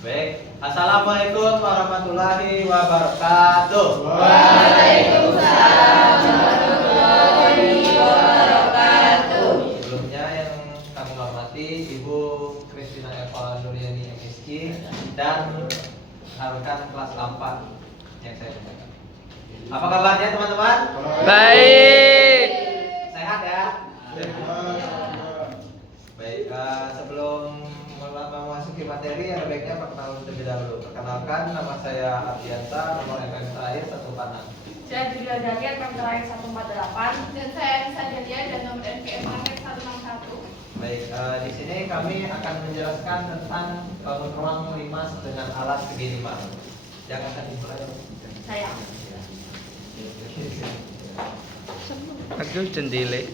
Baik, Assalamualaikum warahmatullahi wabarakatuh. Waalaikumsalam warahmatullahi wabarakatuh. Sebelumnya yang kami hormati Ibu Christina Eva Nuriani MSc dan rekan kelas 4 yang saya banggakan. Apa kabarnya teman-teman? Baik. Sehat ya? Baik, sebelum memasuki materi yang baiknya perkenalan terlebih dahulu. Perkenalkan, nama saya Ardianta, nomor MM terakhir 146. Saya Julia Dalian, nomor terakhir 148. Dan saya Anissa Dalia dan nomor NPM terakhir 161. Baik, di sini kami akan menjelaskan tentang bangun ruang limas dengan alas segi 5. Yang akan dimulai Saya. Aduh jendile.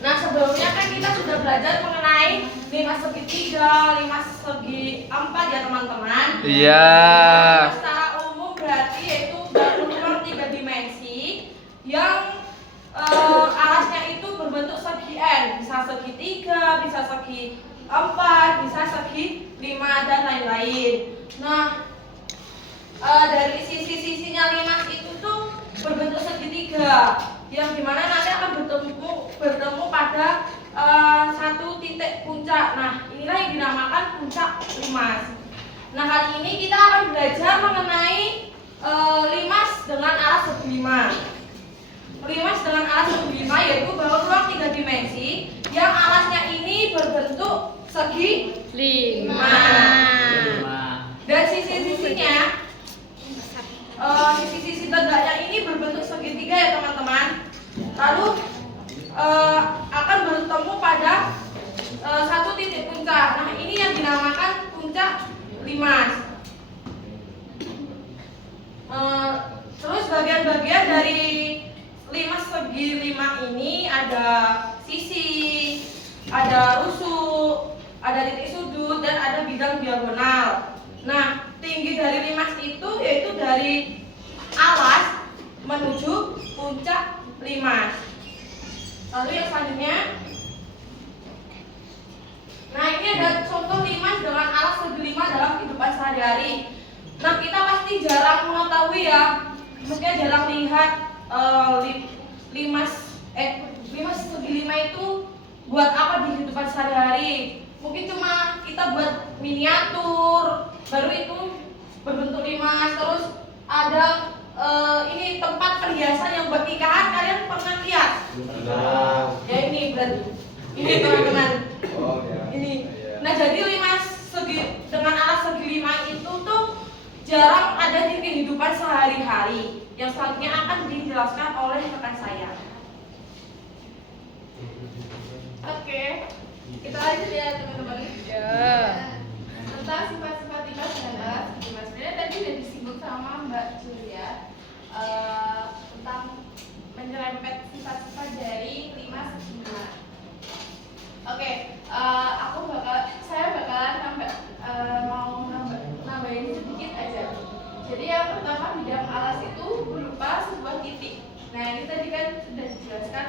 Nah, sebelumnya kan kita sudah belajar mengenai limas segitiga, limas segi 4 ya teman-teman. Iya. Nah, secara umum berarti yaitu bangun ruang 3 dimensi yang alasnya itu berbentuk segi N, bisa segitiga, bisa segi 4, bisa segi 5 dan lain-lain. Nah, dari sisi-sisinya limas itu tuh berbentuk segitiga, yang dimana nanti akan bertemu pada satu titik puncak. Nah, inilah yang dinamakan puncak limas. Nah, kali ini kita akan belajar mengenai limas dengan alas segi 5. Limas dengan alas segi 5 yaitu bangun ruang 3 dimensi yang alasnya ini berbentuk segi 5. Dan sisi-sisinya sisi-sisi tegaknya ini berbentuk segitiga ya teman-teman. Lalu akan bertemu pada satu titik puncak. Nah, ini yang dinamakan puncak limas. Terus bagian-bagian dari limas segi 5 ini ada sisi, ada rusuk, ada titik sudut, dan ada bidang diagonal. Nah, tinggi dari limas itu yaitu dari alas menuju puncak limas. Lalu yang selanjutnya, nah ini ada contoh limas dengan alas segi 5 dalam kehidupan sehari-hari. Nah, kita pasti jarang mengetahui ya, maksudnya jarang lihat limas segi 5 itu buat apa di kehidupan sehari-hari. Mungkin cuma kita buat miniatur, baru itu berbentuk limas. Terus ada ini tempat perhiasan yang buat nikahan, kalian pernah lihat? Ya ini berarti ini teman-teman. Ini. Nah, jadi limas segi dengan alas segi 5 itu tuh jarang ada di kehidupan sehari-hari. Yang selanjutnya akan dijelaskan oleh rekan saya. Oke, kita lanjut ya teman-teman. Ya. Tentang sifat-sifat limas dan alas limas. Sebenarnya tadi sudah disinggung sama Mbak Julia tentang menyerempet sifat-sifat dari limas limas. Oke, saya bakalan nambahin sedikit aja. Jadi yang pertama, bidang alas itu berupa sebuah titik. Nah, ini tadi kan sudah dijelaskan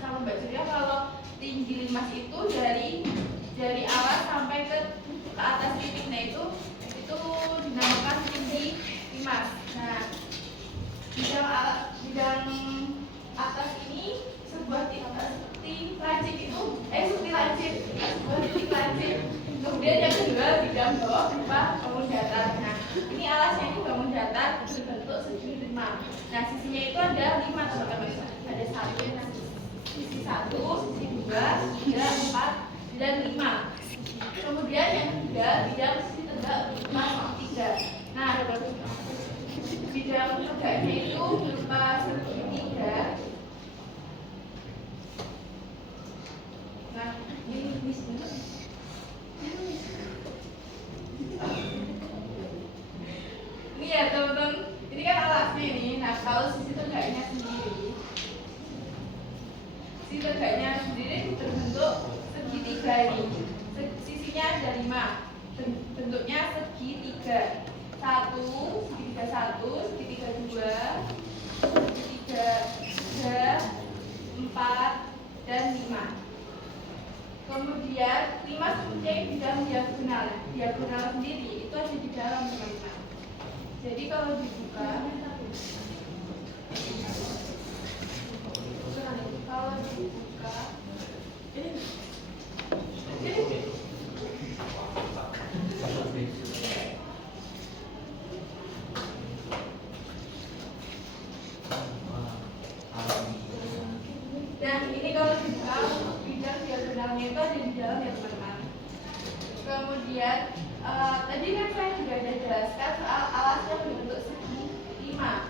sama Mbak Julia kalau tinggi limas itu dari alas sampai ke atas titik. Nah, itu dinamakan tinggi limas. Nah, bidang atas ini sebuah titik lancip itu seperti lancip, sebuah titik lancip. Kemudian yang kedua, bidang bawah berupa bangun datar. Nah, ini alasnya ini bangun datar berbentuk segi 5. Nah, sisinya itu ada 5 teman-teman. Ada sisi 1, sisi 2, 3, 4, dan 5. Kemudian yang ketiga, bidang sisi tegak berupa segitiga. Nah, bidang tegaknya itu berupa segitiga. Nah, ini sebenarnya. Ini ya teman-teman, ini kan alasnya ini. Nah, kalau sisi tegaknya sendiri berbentuk segitiga ini. Sisinya ada 5, bentuknya segitiga. Segitiga 1, segitiga 2, Kemudian 5 strukturnya di dalam diagonal. Diagonal sendiri itu ada di dalam teman-teman. Jadi kalau dibuka, dan ini kalau dibuka bidang diagonalnya itu ada di dalam ya teman-teman. Kemudian tadi kan saya juga ada jelaskan soal alasnya berbentuk segi 5.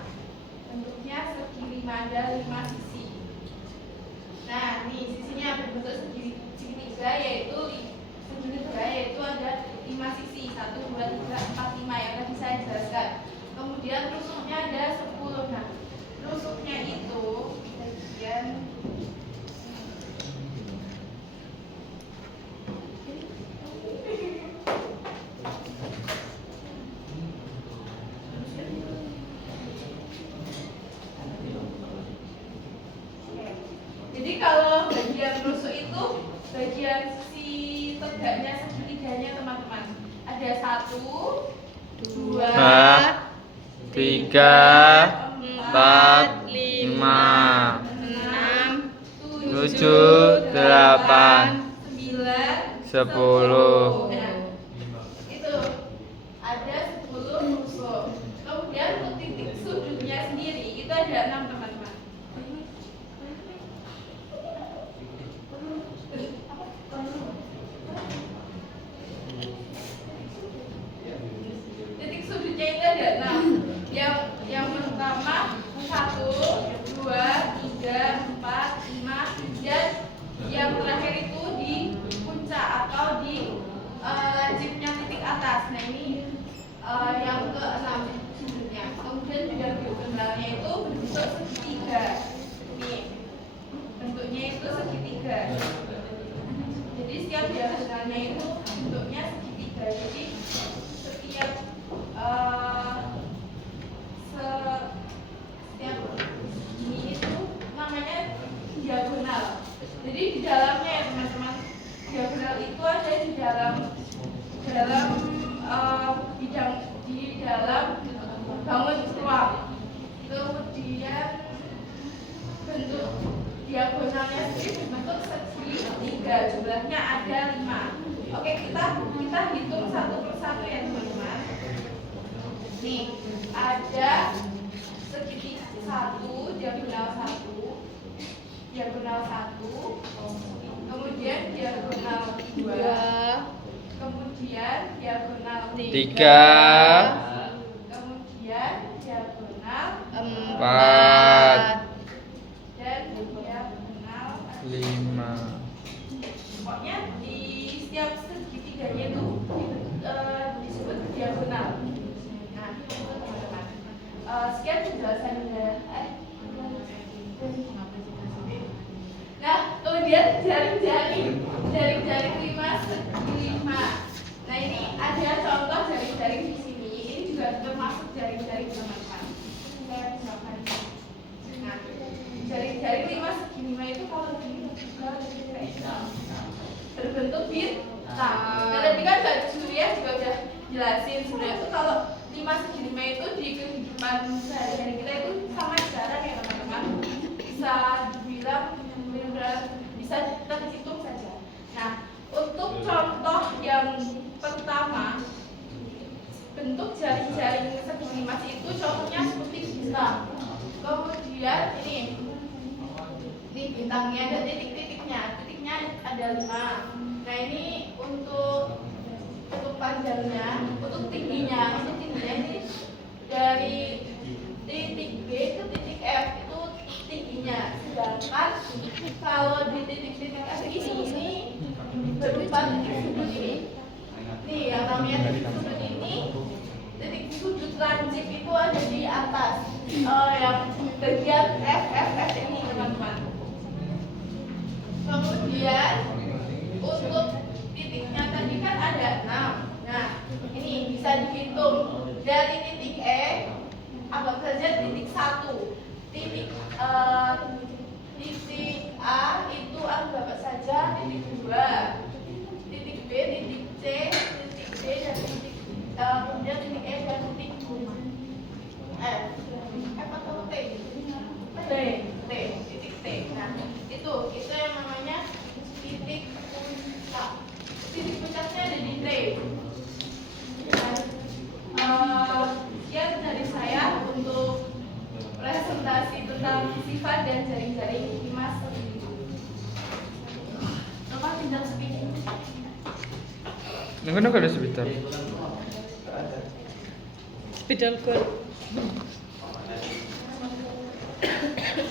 Bentuknya segi 5, ada 5 sisi. Nah, nih sisinya berbentuk segitiga yaitu ada 5 sisi, 1, 2, 3, 4, 5 yang tadi saya jelaskan. Kemudian rusuknya ada 10. Nah, rusuknya itu bagian jadi kalau bagian rusuk itu bagian sisi tegaknya segitiganya teman-teman. Ada 1, 2, 3, 4, 5, 6, 7, 8, 9, 10. Nah, itu ada 10 rusuk. Kemudian untuk titik sudutnya sendiri itu ada 6 teman-teman. Titik sudutnya itu ada 6. Yang pertama 1, 2, 3, 4, 5 dan yang terakhir itu di puncak atau di lancipnya titik atas. Nah ini yang ke-6 sudutnya. Kemudian bidang diagonalnya itu bentuk segitiga. Nih bentuknya itu segitiga. Jadi setiap diagonalnya itu bentuknya segitiga. Jadi setiap ini itu namanya diagonal. Jadi di dalamnya ya teman-teman, diagonal itu ada di dalam bidang di dalam bangun ruang. Kemudian bentuk diagonalnya sendiri berbentuk segitiga, jumlahnya ada 5. Oke, kita hitung satu persatu ya teman-teman. Nih ada segitiga 1, diagonal 1, kemudian diagonal 2, kemudian diagonal 3, kemudian diagonal 4, dan diagonal 5. Pokoknya di setiap segitiganya itu disebut diagonal. Nah, teman-teman. Sekian penjelasannya. Nah, kemudian jaring-jaring 5 segi 5. Nah, ini ada contoh jaring-jaring di sini. Ini juga termasuk jaring-jaring teman-teman. Saya misalkan. Nah, jaring-jaring 5 segi 5 itu kalau gini juga berbentuk bintang. Nah, tadi kan Mbak Surya juga udah jelasin sebenarnya itu kalau 5 segi 5 itu di kehidupan sehari-hari kita itu sangat jarang ya teman-teman. Bisa dibilang benar-benar bisa kita hitung saja. Nah, untuk contoh yang pertama bentuk jaring-jaring segi 5 itu contohnya seperti bintang. Kemudian ini bintangnya ada titiknya ada 5. Nah ini untuk panjangnya, untuk tingginya ini dari titik B ke titik F itu tingginya. Sedangkan kalau di titik-titik F ini berupa titik sudut ini. Nih yang namanya titik sudut ini, titik sudut lancip itu ada di atas. Yang bagian F ini teman-teman. Kemudian untuk titiknya tadi kan ada 6. Nah, ini bisa dihitung dari titik E, anggap saja titik 1. Titik titik A itu anggap saja titik 2, titik B, titik C, titik D dan titik kemudian titik E dan titik F. F atau T? T, titik T. Nah, itu yang namanya titik puncak. Titik puncaknya ada di T. Sekian dari saya untuk presentasi tentang sifat dan jaring-jaring limas. Lepas bintang speaking. Nunggu ada sebentar. Bidal gol.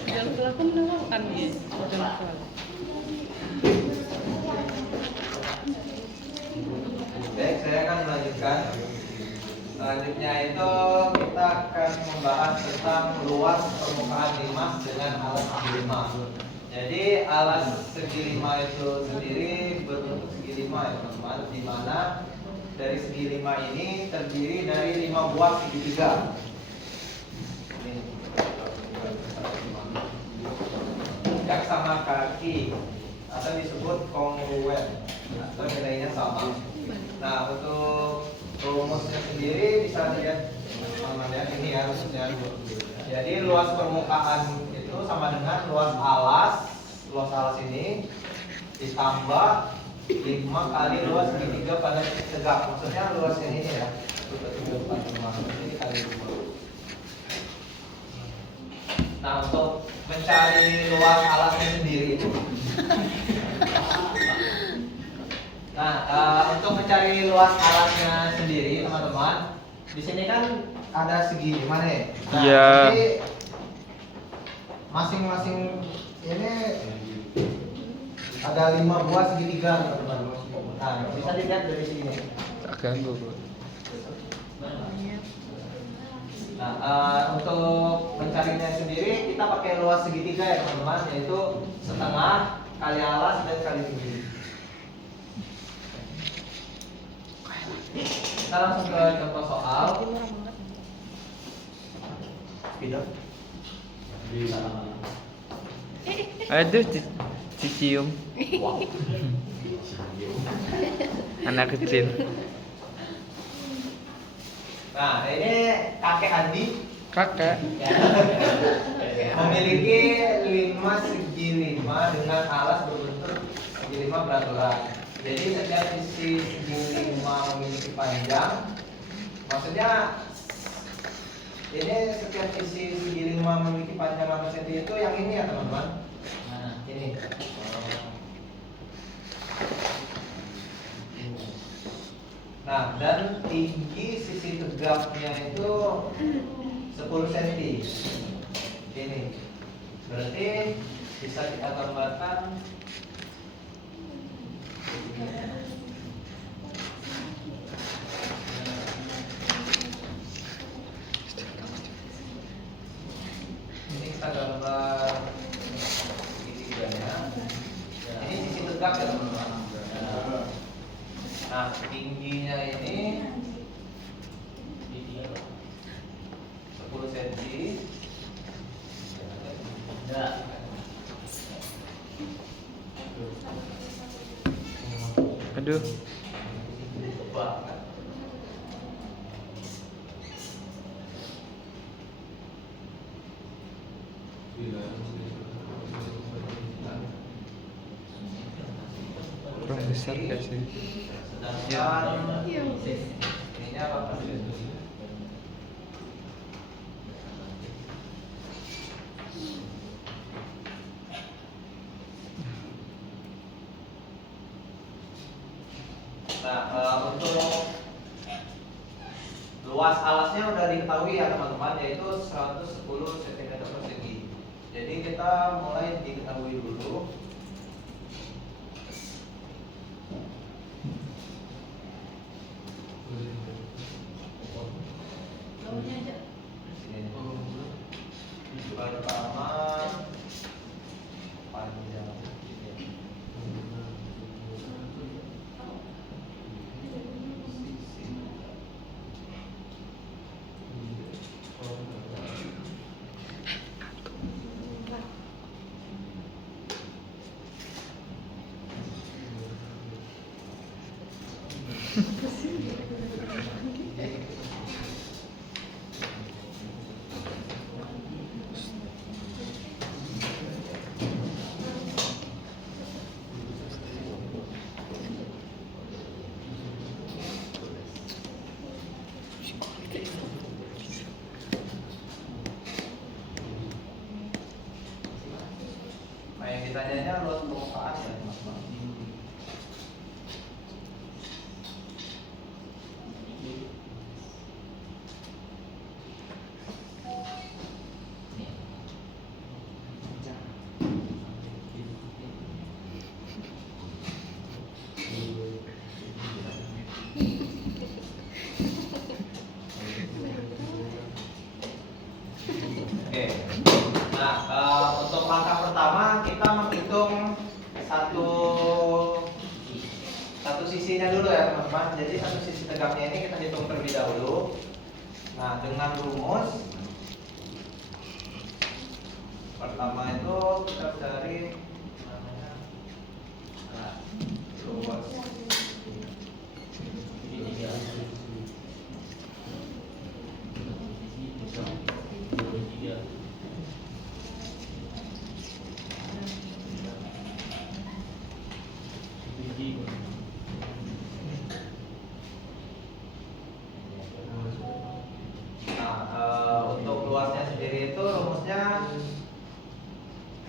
Bidal gol aku menawarkan ya. Bidal gol. Baik, saya akan melanjutkan. Selanjutnya itu kita akan membahas tentang luas permukaan limas dengan alas segi lima. Jadi alas segi lima itu sendiri berbentuk segi lima ya teman-teman, di mana dari segi lima ini terdiri dari 5 buah segitiga. Yang sama kaki atau disebut kongruen atau nilainya sama. Nah, untuk rumusnya sendiri bisa dilihat teman-teman ya, ini ya rumusnya. Jadi luas permukaan itu sama dengan luas alas ini ditambah 5 kali luas segitiga pada titik tegak. Maksudnya luas yang ini ya, 345 ini kali 5. Nah, untuk mencari luas alasnya sendiri itu untuk mencari luas alasnya sendiri, teman-teman, di sini kan ada segi lima nih. Nah, Iya. jadi masing-masing ini ada 5 buah segitiga, teman-teman. Nah, bisa dilihat dari sini. Tak ganggu, Bu. Nah, untuk mencarinya sendiri kita pakai luas segitiga ya, teman-teman, yaitu setengah kali alas dan kali tinggi. Kita langsung ke contoh soal. Tidak. Aduh, dicium. Anak kecil. Nah, ini kakek Andi Kakak. memiliki 5 segi 5 dengan alas berbentuk segi 5 beraturan. Jadi setiap sisi segi 5 memiliki panjang. Maksudnya ini setiap sisi segi 5 memiliki panjang 8 cm itu yang ini ya, teman-teman. Nah, ini. Nah, dan tinggi sisi tegaknya itu 10 cm. Ini. Berarti bisa kita gambarkan ini kita gambar segitiganya. Ini sisi tegak ya, teman-teman. Nah, tingginya ini 10 cm. Aduh. Kurang besar gak sih? Sedangkan ininya 8 cm. Nah, untuk luas alasnya udah diketahui ya, teman-teman, yaitu 110 cm persegi. Jadi kita mulai diketahui dulu. Pertama panjang. ditanyanya luas permukaan ya Mas. Oke. Nah, untuk langkah pertama kita menghitung satu sisinya dulu ya teman-teman. Jadi satu sisi tegaknya ini kita hitung terlebih dahulu. Nah, dengan rumus pertama itu kita cari namanya rumus. Untuk luasnya sendiri itu rumusnya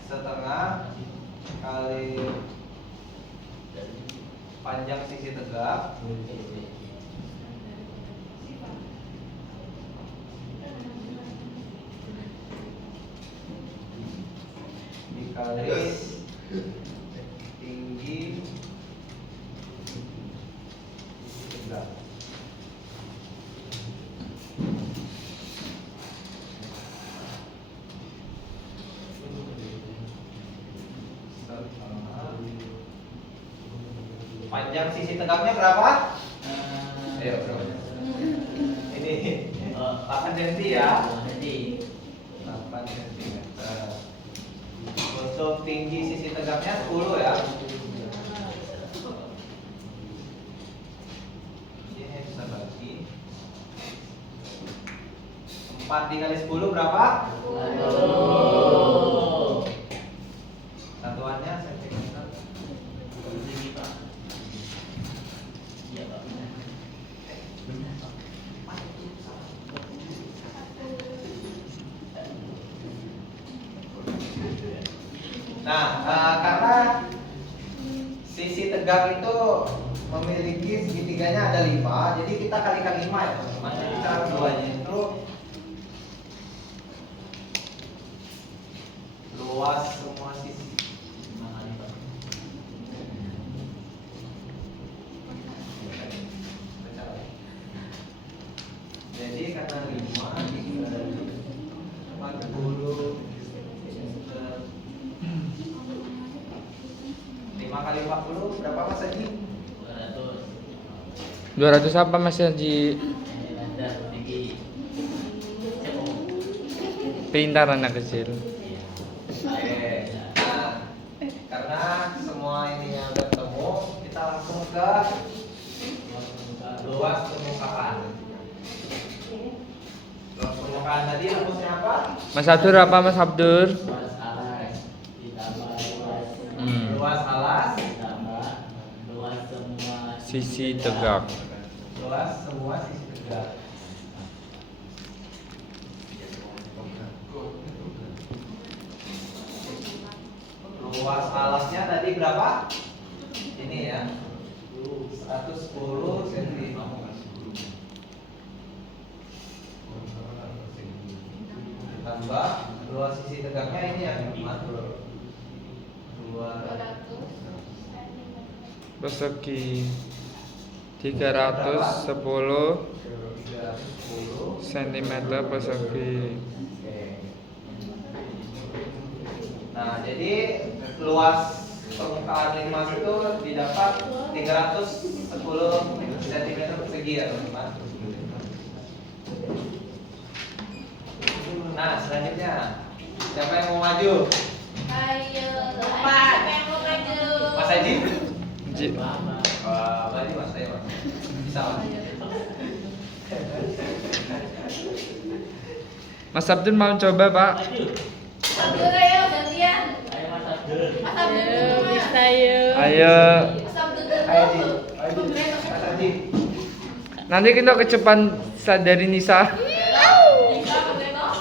setengah kali panjang sisi tegak dikali tinggi sisi tegak. Panjang sisi tegaknya berapa? Ayo bro. Ini 8 cm ya. 8 cm. Untuk tinggi sisi tegaknya 10 ya. Ini bisa bagi 4 dikali 10 berapa? Satuannya sentimeter. Nah, karena sisi tegak itu memiliki segitiganya ada 5, jadi kita kalikan 5 ya teman-teman. Jadi cara keduanya itu luas semua sisi. Jadi karena 5 dikali 40 5 kali 40 berapa Mas Haji? 200 apa Mas Haji? Pintar anak kecil. Oke. Nah, karena semua ini yang bertemu, kita langsung ke luas permukaan. Luas permukaan tadi rumusnya apa? Mas Abdur apa Mas Abdur? Luas alas Sisi tegak. luas semua sisi tegak. Luas alasnya tadi berapa? Ini ya, 110 cm. Tambah luas sisi tegaknya ini yang 200 Persegi 310 cm persegi. Nah, jadi luas permukaan limas itu didapat 310 cm persegi ya teman-teman. Nah, selanjutnya siapa yang mau maju? Ayo, Pak, yang mau maju. Mas Haji? Ji- Berarti Mas, ayo Mas. Bisa Mas. Mas Abdur mau coba Pak? Abdur ayo gantian. Mas Abdur dulu, Mas. Bisa yuk. Ayo. Mas Abdur dulu. Ayo Ji, ayo Ji. Mas Haji. Nanti kita kecepan sadari Nisa. Bisa, boleh toh?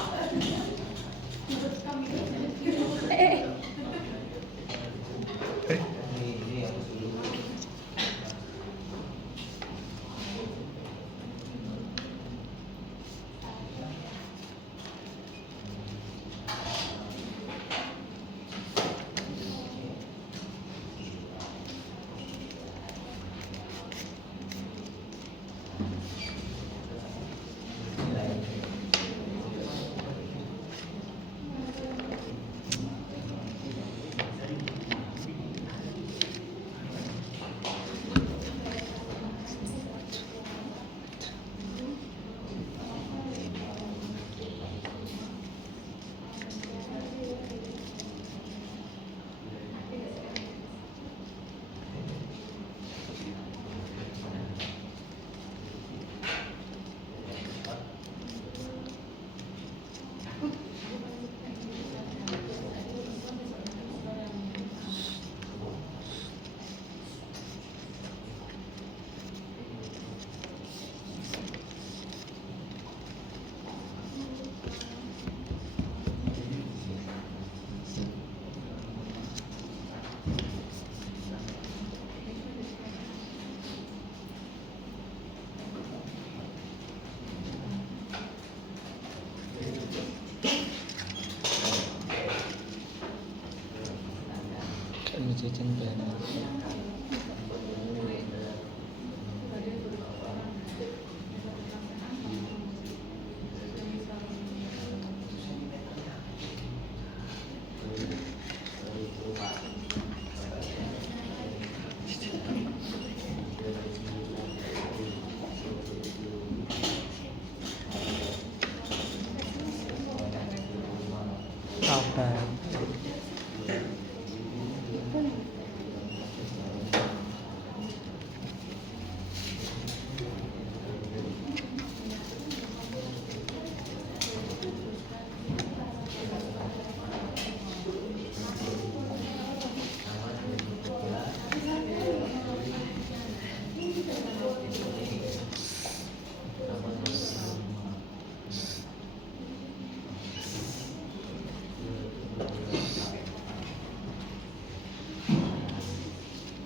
jajan banget. Apa?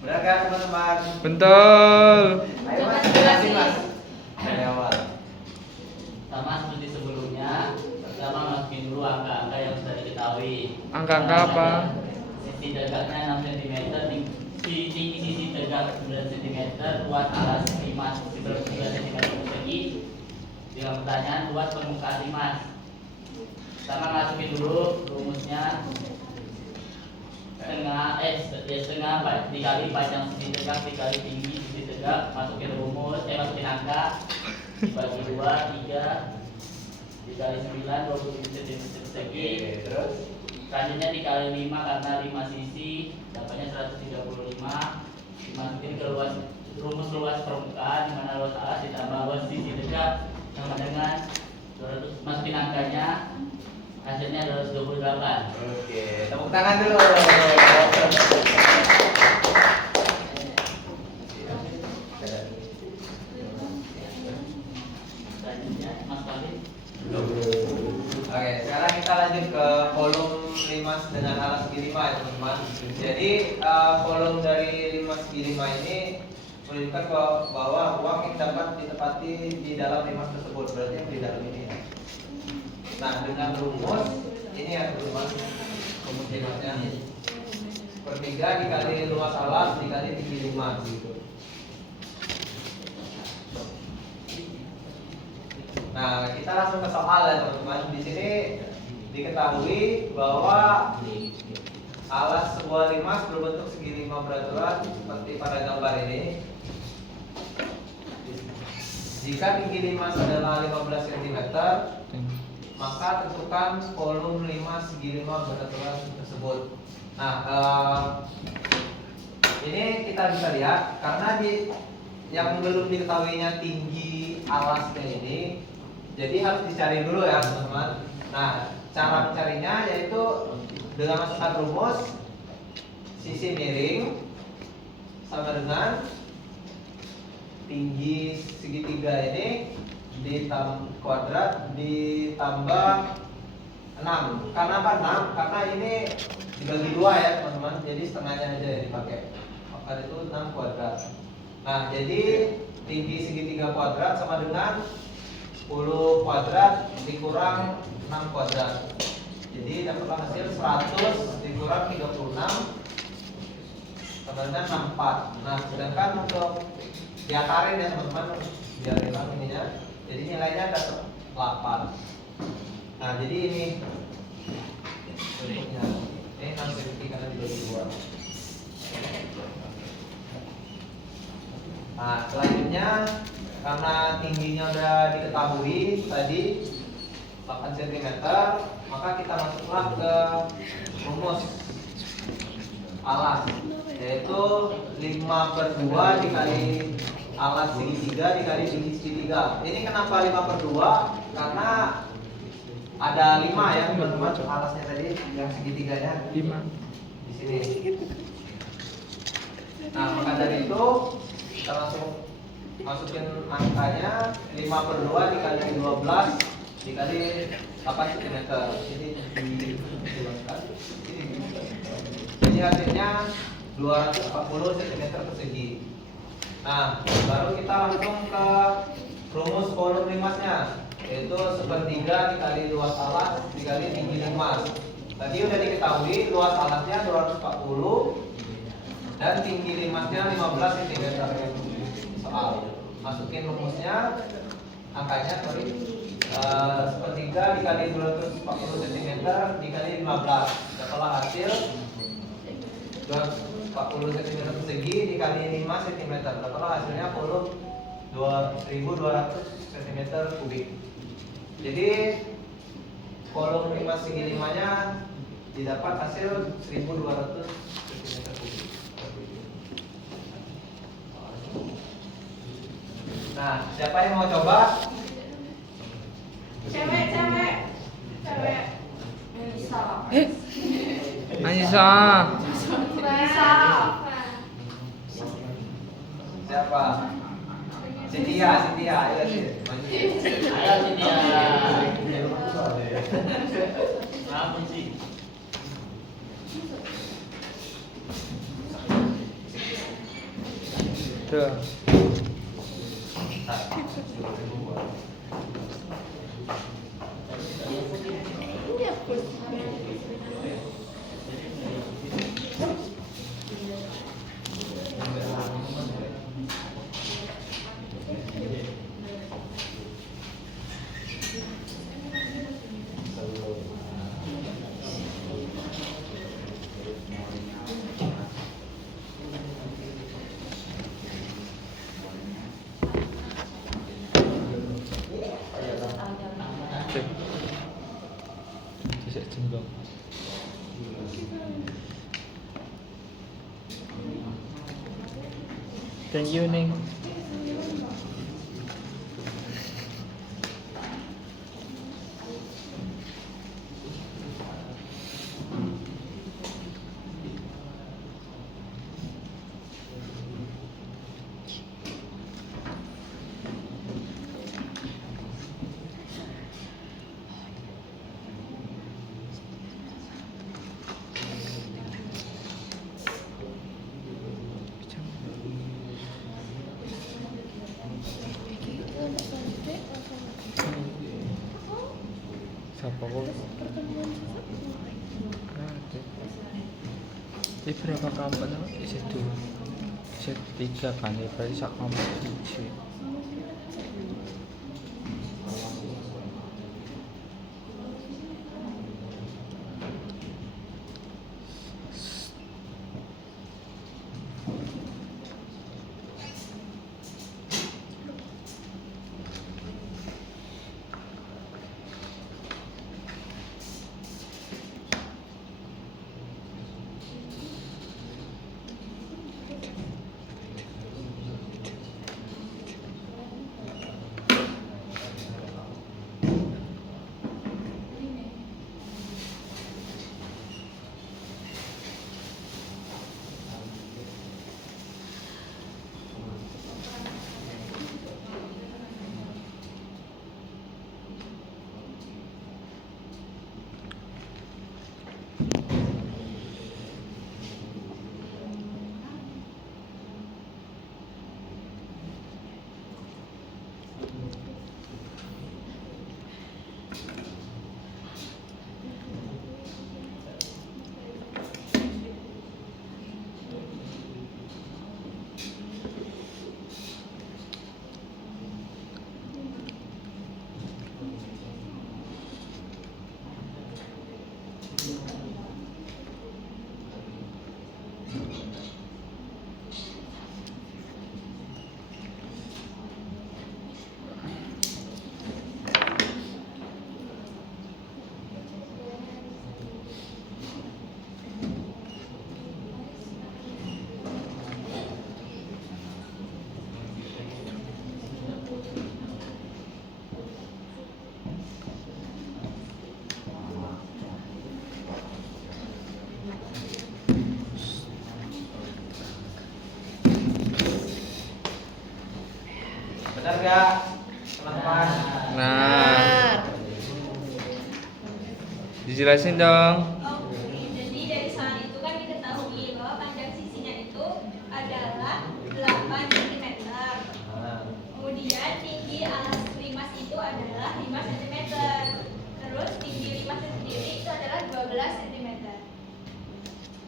Benar kan teman-teman? Betul. Ayo mas, jelasin mas. Dari awal. Sama seperti sebelumnya, pertama masukin dulu angka-angka yang sudah diketahui. Angka-angka apa? Sisi tegaknya 6 cm, tinggi sisi tegak 9 cm, luas alas 9 cm persegi. Dengan pertanyaan luas permukaan 5. Pertama masukin dulu rumusnya setengah dikali panjang sisi tegak dikali tinggi sisi tegak, masukin rumus, masukin angka dibagi 2, 3 dikali 9, 27 cm persegi. Terus Selanjutnya dikali 5 karena 5 sisi dapatnya 135. Dimasukin ke rumus luas permukaan, di mana luas alas ditambah luas sisi tegak sama dengan 200. Masukin angkanya, hasilnya 228. oke, tepuk tangan dulu. Selanjutnya Mas Khalid. Oke, sekarang kita lanjut ke kolom limas dengan alas segi 5 ya teman-teman. Jadi kolom dari limas segi 5 ini menunjukkan bahwa uang yang dapat ditempati di dalam limas tersebut, berarti yang di dalam ini. Nah, dengan rumus ini ya teman-teman, rumus limasnya per 3 dikali luas alas dikali tinggi 5 gitu. Nah, kita langsung ke soal ya teman-teman. Di sini diketahui bahwa alas sebuah limas berbentuk segi 5 beraturan seperti pada gambar ini. Jika tinggi limas adalah 15 cm, maka tentukan kolom limas segi 5 beraturan tersebut. Nah, ini kita bisa lihat karena yang belum diketahuinya tinggi alasnya ini, jadi harus dicari dulu ya teman-teman. Nah, cara mencarinya yaitu dengan masukkan rumus sisi miring sama dengan tinggi segitiga ini kuadrat ditambah 6. Karena apa 6? Karena ini dibagi 2 ya teman-teman. Jadi setengahnya aja yang dipakai. Maka itu 6 kuadrat. Nah, jadi tinggi segitiga kuadrat sama dengan 10 kuadrat dikurang 6 kuadrat. Jadi dapat hasil 100 dikurang 36 sama dengan 64. Nah, sedangkan untuk diakarin ya teman-teman, biar hilang ininya. Jadi nilainya dapat 8. Nah, jadi ini bentuknya. Ini 6 cm karena dibagi 2. Nah, selanjutnya karena tingginya udah diketahui tadi 8 cm, maka kita masuklah ke rumus alas, yaitu 5/2 dikali alas segitiga dikali tinggi segitiga. Ini kenapa 5/2? Karena ada 5 ya teman-teman alasnya tadi, yang segitiganya 5. di sini. Nah, maka dari itu kita langsung masukin angkanya 5/2 dikali 12 dikali 8 cm. Jadi hasilnya 240 cm persegi. Nah, baru kita langsung ke rumus kolom limasnya, yaitu 1/3 dikali luas alas dikali tinggi limas. Tadi udah diketahui luas alasnya 240 dan tinggi limasnya 15 cm. Soal masukin rumusnya, angkanya sorry, sepertiga dikali 240 cm dikali 15. Setelah hasil 240 cm persegi dikali 5 cm. Setelah hasilnya 2200 cm kubik. Jadi kolom 5 segi 5 nya didapat hasil 1200 cm kubik. Nah, siapa yang mau coba? Cewek. Bisa. Anissa. Bisa. Siapa? Cynthia, ayo sih. Ayo Cynthia. Apa sih? Tuh. Cek. Cek jenggot. Thank you, Ning. Siapa kok? Ini berapa kampanye? Isi 2, isi 3 kan ya, berarti sak kampanye 1. Benar nggak, teman-teman? Nah, dijelasin dong. Oke, jadi dari soal itu kan diketahui bahwa panjang sisinya itu adalah 8 cm. Kemudian tinggi alas limas itu adalah 5 cm. Terus tinggi limasnya sendiri itu adalah 12 cm.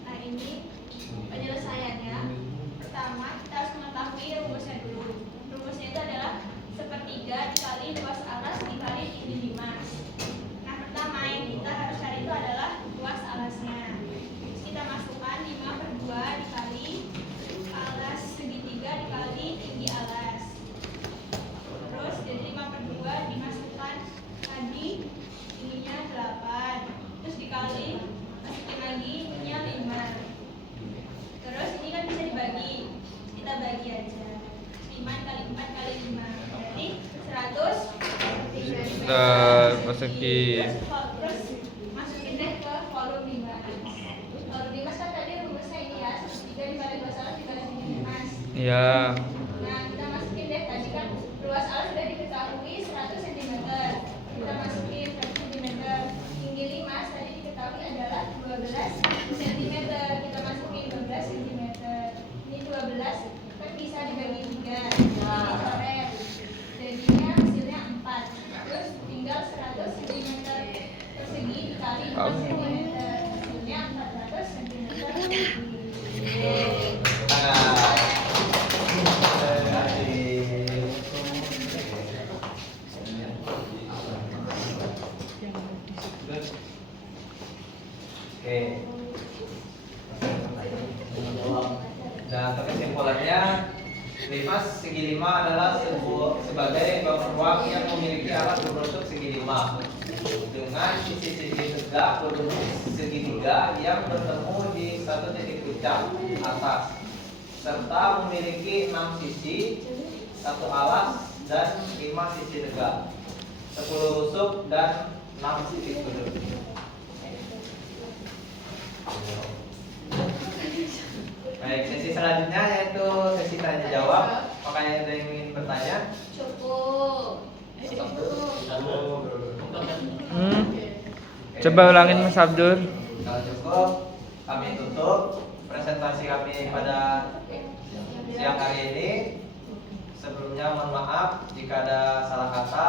Nah, ini penyelesaiannya. persegi. Terus masukin deh ke volume 5. Volume 5 kan tadi rumusnya ini ya, 1/3 dikali luas alas dikali tinggi Mas. Iya. Nah, kita masukin deh, tadi kan luas alas sudah diketahui 100 cm. Kita masukin 100 cm. Tinggi limas tadi diketahui adalah 12 cm. Kita masukin 12 cm. Ini 12 kan bisa dibagi 3. Dicoret. Jadinya hasilnya 4. Terus tinggal 100 cm persegi dikali 4 cm. Hasilnya 400 cm persegi. Oke. Dan kesimpulannya, limas segi 5 adalah sebagai bangun ruang yang memiliki alas berbentuk segi 5 dengan sisi-sisi tegak berbentuk segitiga yang bertemu di satu titik puncak atas, serta memiliki 6 sisi, 1 alas dan 5 sisi tegak, 10 rusuk dan 6 sisi sudut. Baik, sesi selanjutnya yaitu sesi tanya jawab. Makanya ada yang ingin bertanya? Cukup. Coba ulangin Mas Abdul. Kalau cukup, kami tutup presentasi kami pada siang hari ini. Sebelumnya mohon maaf jika ada salah kata.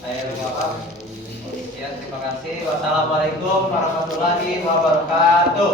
Saya maaf. Ya, terima kasih. Wassalamualaikum warahmatullahi wabarakatuh.